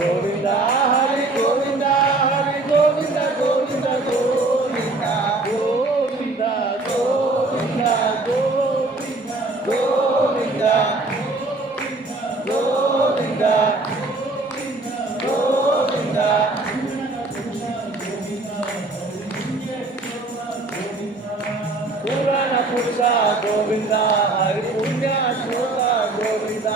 ಗೋವಿಂದ ಹರಿ ಗೋವಿಂದ ಹರಿ ಗೋವಿಂದ ಗೋವಿಂದ ಗೋವಿಂದ ಗೋವಿಂದ ಗೋವಿಂದ ಗೋವಿಂದ ಗೋವಿಂದ ಗೋವಿಂದ ಪುರಾಣ ಪುರುಷ ಗೋವಿಂದ ಹರಿ ಪುಣ್ಯ ಶ್ಲೋಕ ಗೋವಿಂದ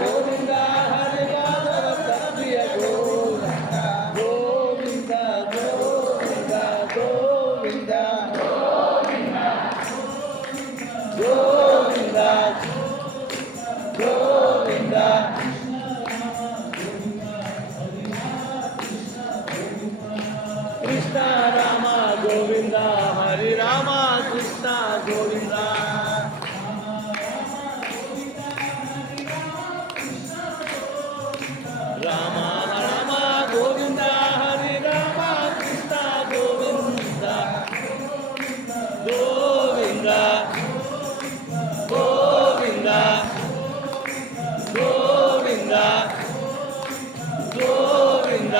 ಗೋವಿಂದ ಹರಿ ಮಾಧವ ಸತ್ರಿಯ ಗೋವಿಂದ ಗೋವಿಂದ ಗೋವಿಂದ ಗೋವಿಂದ ಗೋವಿಂದ ಗೋವಿಂದ ಕೃಷ್ಣ ರಾಮ ಗೋವಿಂದ ಹರಿ ರಾಮ ಕೃಷ್ಣ ಗೋವಿಂದ ರಾಮ ರಾಮ ಗೋವಿಂದ ಹರಿ ರಾಮ ಕೃಷ್ಣ ಗೋವಿಂದ ಗೋವಿಂದ ಗೋವಿಂದ ಗೋವಿಂದ ಗೋವಿಂದ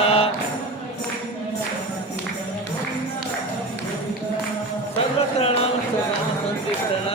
ಸರ್ವತ್ರ ನಾಮ ಸಂಕೀರ್ತನ